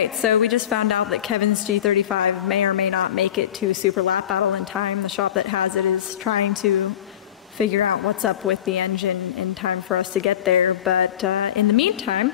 Alright, so we just found out that Kevin's G35 may or may not make it to Super Lap Battle in time. The shop that has it is trying to figure out what's up with the engine in time for us to get there, but in the meantime,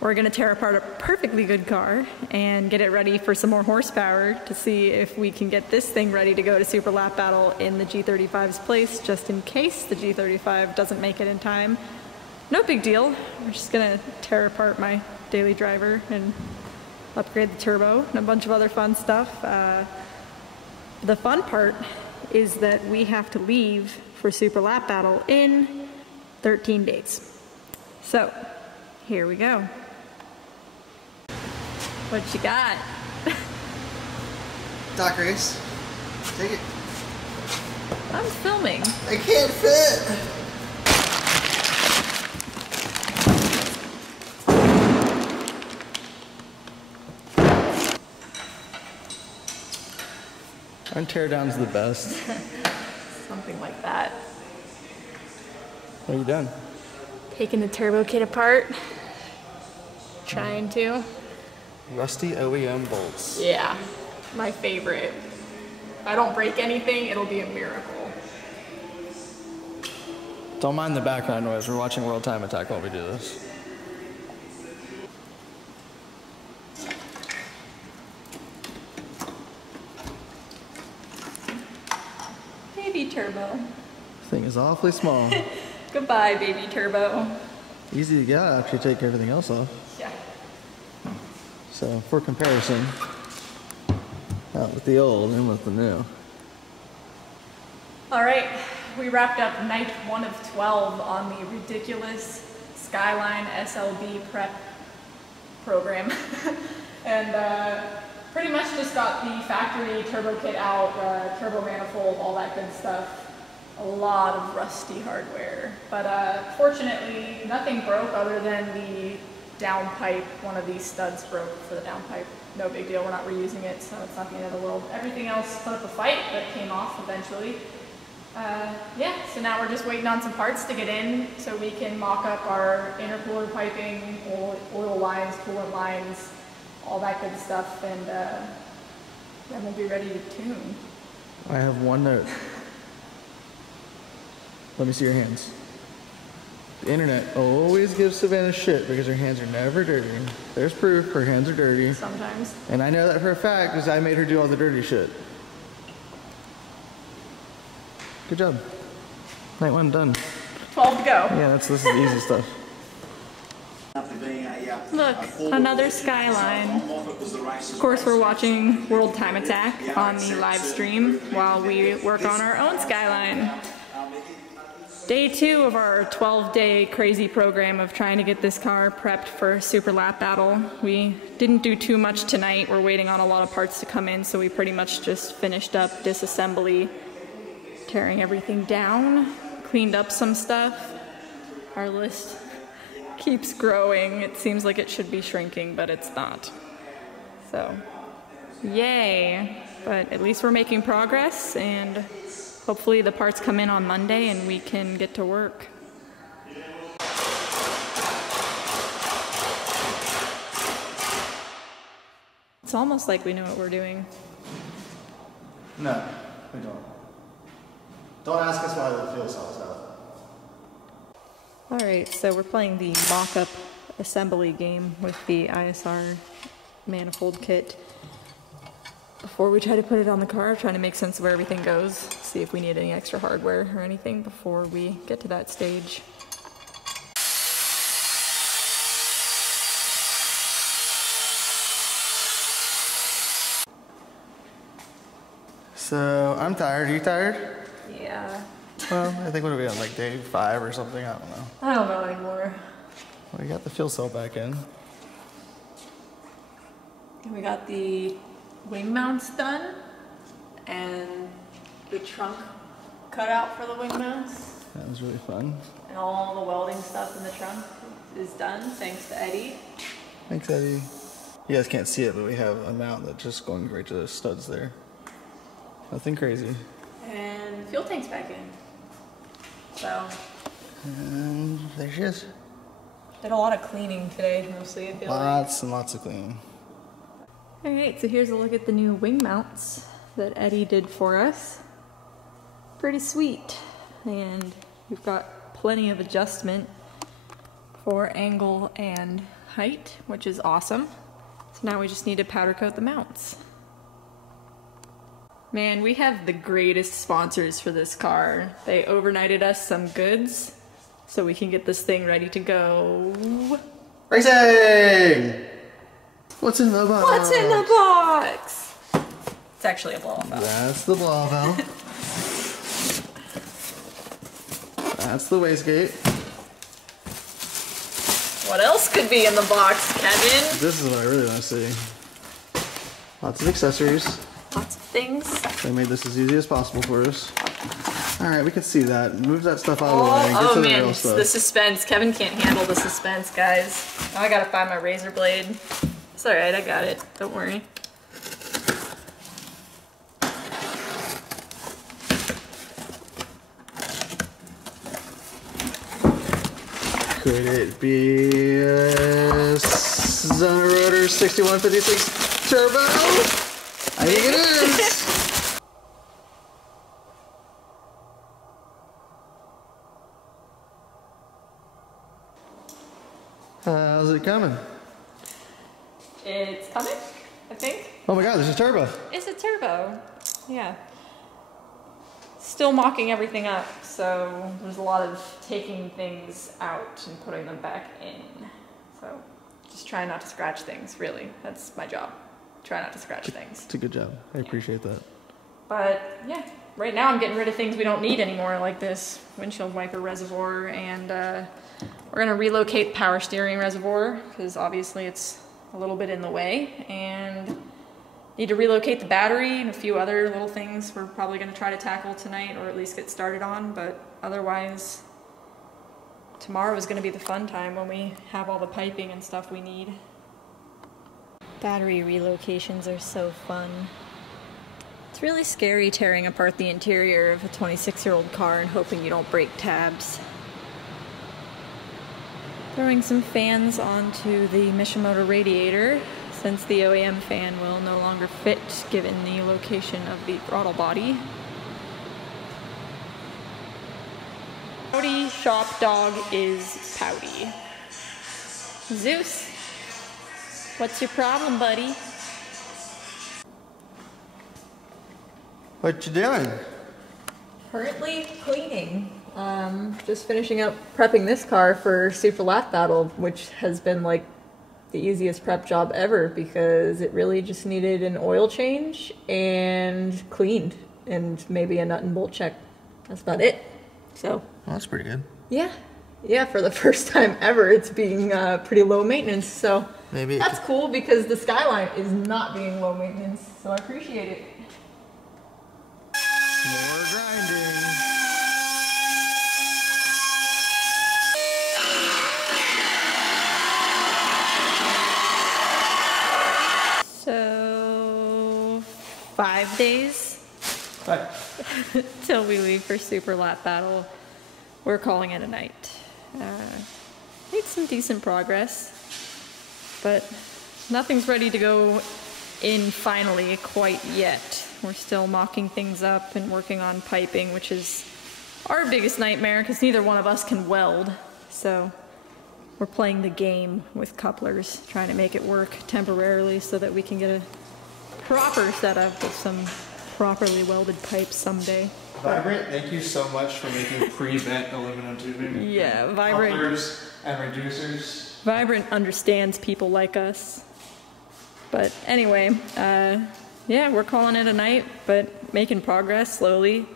we're going to tear apart a perfectly good car and get it ready for some more horsepower to see if we can get this thing ready to go to Super Lap Battle in the G35's place, just in case the G35 doesn't make it in time. No big deal. We're just going to tear apart my daily driver and upgrade the turbo and a bunch of other fun stuff. The fun part is that we have to leave for Super Lap Battle in 13 days. So, here we go. What you got? Dock race. Take it. I'm filming. I can't fit. Aren't teardown's the best? Something like that. What are you done? Taking the turbo kit apart. Trying to. Rusty OEM bolts. Yeah, my favorite. If I don't break anything, it'll be a miracle. Don't mind the background noise. We're watching World Time Attack while we do this. Baby turbo. This thing is awfully small. Goodbye, baby turbo. Easy to get out after you take everything else off. Yeah. So, for comparison, out with the old and with the new. All right, we wrapped up night 1 of 12 on the ridiculous Skyline SLB prep program. And pretty much just got the factory turbo kit out, turbo manifold, all that good stuff. A lot of rusty hardware. But fortunately, nothing broke other than the downpipe. One of these studs broke for the downpipe. No big deal, we're not reusing it, so it's not the end of the world. Everything else put up a fight, but came off eventually. Yeah, so now we're just waiting on some parts to get in so we can mock up our intercooler piping, oil lines, coolant lines, all that good stuff, and then we'll be ready to tune. I have one note. Let me see your hands. The internet always gives Savannah shit because her hands are never dirty. There's proof her hands are dirty. Sometimes. And I know that for a fact because I made her do all the dirty shit. Good job. Night 1 done. 12 to go. Yeah, this is the easy stuff. Look, another Skyline. Of course, we're watching World Time Attack on the live stream while we work on our own Skyline. Day 2 of our 12-day crazy program of trying to get this car prepped for Super Lap Battle. We didn't do too much tonight. We're waiting on a lot of parts to come in, so we pretty much just finished up disassembly, tearing everything down, cleaned up some stuff. Our list keeps growing. It seems like it should be shrinking, but it's not. So, yay! But at least we're making progress, and hopefully the parts come in on Monday and we can get to work. It's almost like we know what we're doing. No, we don't. Don't ask us why the fuel cell's out. Alright, so we're playing the Mockup assembly game with the ISR manifold kit. Before we try to put it on the car, trying to make sense of where everything goes, see if we need any extra hardware or anything before we get to that stage. So, I'm tired. Are you tired? Yeah. Well, I think what are we on, like day 5 or something? I don't know. I don't know anymore. Well, we got the fuel cell back in. We got the wing mounts done and the trunk cut out for the wing mounts. That was really fun. And all the welding stuff in the trunk is done, thanks to Eddie. Thanks, Eddie. You guys can't see it, but we have a mount that's just going right to the studs there. Nothing crazy. And the fuel tank's back in. So. And there she is. Did a lot of cleaning today, mostly, I feel like. Lots and lots of cleaning. All right, so here's a look at the new wing mounts that Eddie did for us. Pretty sweet. And we've got plenty of adjustment for angle and height, which is awesome. So now we just need to powder coat the mounts. Man, we have the greatest sponsors for this car. They overnighted us some goods so we can get this thing ready to go. Racing! What's in the box? What's in the box? It's actually a blow-off valve. That's the blow-off valve. That's the wastegate. What else could be in the box, Kevin? This is what I really want to see. Lots of accessories. Lots of things. They made this as easy as possible for us. Alright, we can see that. Move that stuff out of the way and get Oh to the man, real stuff. the suspense. Kevin can't handle the suspense, guys. Now I gotta find my razor blade. It's alright, I got it. Don't worry. Could it be a Rotor 6156 Turbo? I think it is. How's it coming? It's coming, I think. Oh my god, there's a turbo. It's a turbo. Yeah. Still mocking everything up, so there's a lot of taking things out and putting them back in. So just try not to scratch things, really. That's my job. Try not to scratch things. It's a good job. I appreciate that. But yeah, right now I'm getting rid of things we don't need anymore, like this windshield wiper reservoir, and we're gonna relocate the power steering reservoir because obviously it's a little bit in the way, and need to relocate the battery and a few other little things we're probably gonna try to tackle tonight, or at least get started on, but otherwise tomorrow is gonna be the fun time when we have all the piping and stuff we need. Battery relocations are so fun. It's really scary tearing apart the interior of a 26-year-old car and hoping you don't break tabs. Throwing some fans onto the Mishimoto radiator, since the OEM fan will no longer fit given the location of the throttle body. Pouty shop dog is pouty. Zeus, what's your problem, buddy? What you doing? Currently cleaning. Just finishing up prepping this car for Super Lap Battle, which has been like the easiest prep job ever because it really just needed an oil change and cleaned and maybe a nut and bolt check. That's about it. So. Well, that's pretty good. Yeah, for the first time ever, it's being pretty low maintenance. So maybe that's cool because the Skyline is not being low maintenance. So I appreciate it. More grinding. So 5 days till we leave for Super Lap Battle. We're calling it a night. Made some decent progress, but nothing's ready to go in finally quite yet. We're still mocking things up and working on piping, which is our biggest nightmare because neither one of us can weld. So we're playing the game with couplers, trying to make it work temporarily so that we can get a proper setup with some properly welded pipes someday. Vibrant, thank you so much for making pre-vent aluminum tubing. Yeah, Vibrant. Couplers and reducers. Vibrant understands people like us. But anyway, yeah, we're calling it a night, but making progress slowly.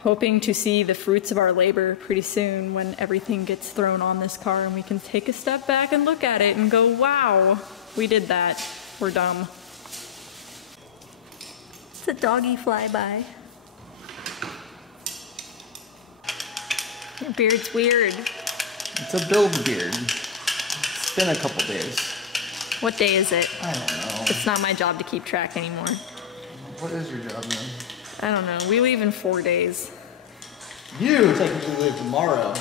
Hoping to see the fruits of our labor pretty soon when everything gets thrown on this car and we can take a step back and look at it and go, wow, we did that. We're dumb. It's a doggy flyby. Your beard's weird. It's a build beard. It's been a couple days. What day is it? I don't know. It's not my job to keep track anymore. What is your job then? I don't know. We leave in 4 days. You technically leave tomorrow.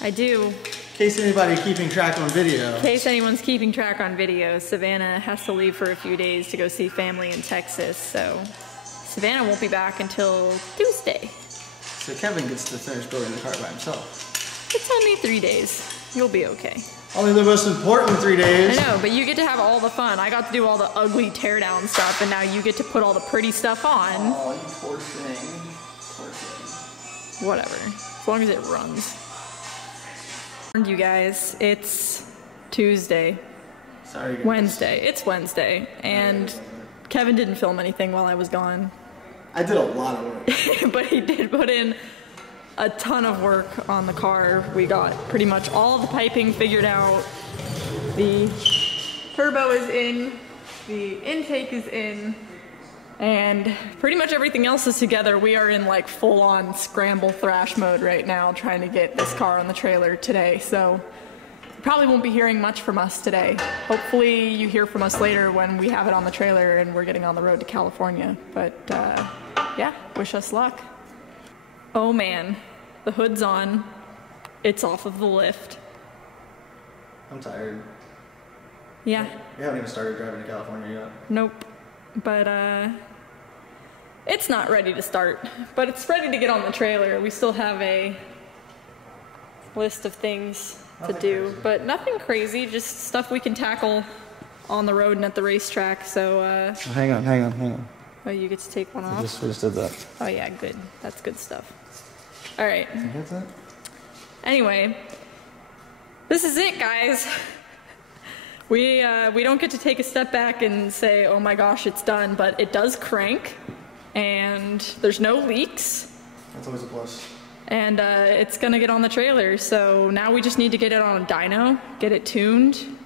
I do. case anybody keeping track on video. In case anyone's keeping track on video, Savannah has to leave for a few days to go see family in Texas, so Savannah won't be back until Tuesday. So Kevin gets to finish building the car by himself. It's only 3 days. You'll be okay. Only the most important 3 days. I know, but you get to have all the fun. I got to do all the ugly teardown stuff, and now you get to put all the pretty stuff on. Oh, you poor thing. Poor thing. Whatever, as long as it runs. You guys, it's Tuesday. Sorry. Guys. Wednesday. It's Wednesday, and Kevin didn't film anything while I was gone. I did a lot of work. But he did put in a ton of work on the car. We got pretty much all of the piping figured out. The turbo is in, the intake is in, and pretty much everything else is together. We are in like full-on scramble thrash mode right now, trying to get this car on the trailer today. So you probably won't be hearing much from us today. Hopefully you hear from us later when we have it on the trailer and we're getting on the road to California. But yeah, wish us luck. Oh man, the hood's on. It's off of the lift. I'm tired. Yeah. We haven't even started driving to California yet. Nope. But it's not ready to start, but it's ready to get on the trailer. We still have a list of things to do, crazy. But nothing crazy, just stuff we can tackle on the road and at the racetrack. So hang on. Oh, you get to take one off? We just did that. Oh yeah, good. That's good stuff. All right. That's it? Anyway, this is it, guys. We don't get to take a step back and say, oh my gosh, it's done, but it does crank, and there's no leaks. That's always a plus. And it's gonna get on the trailer, so now we just need to get it on a dyno, get it tuned.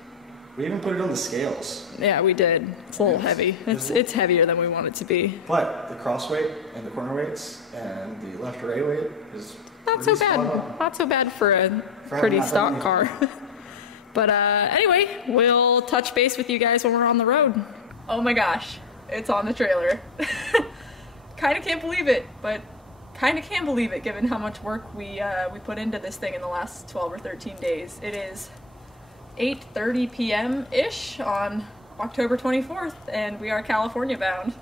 We even put it on the scales. Yeah, we did. It's a little heavy. It's heavier than we want it to be. But the cross weight and the corner weights and the left to right weight is not so bad. Not so bad for a pretty stock car. But anyway, we'll touch base with you guys when we're on the road. Oh my gosh, it's on the trailer. Kind of can't believe it, but kind of can believe it given how much work we put into this thing in the last 12 or 13 days. It is 8:30 p.m.-ish on October 24th, and we are California bound.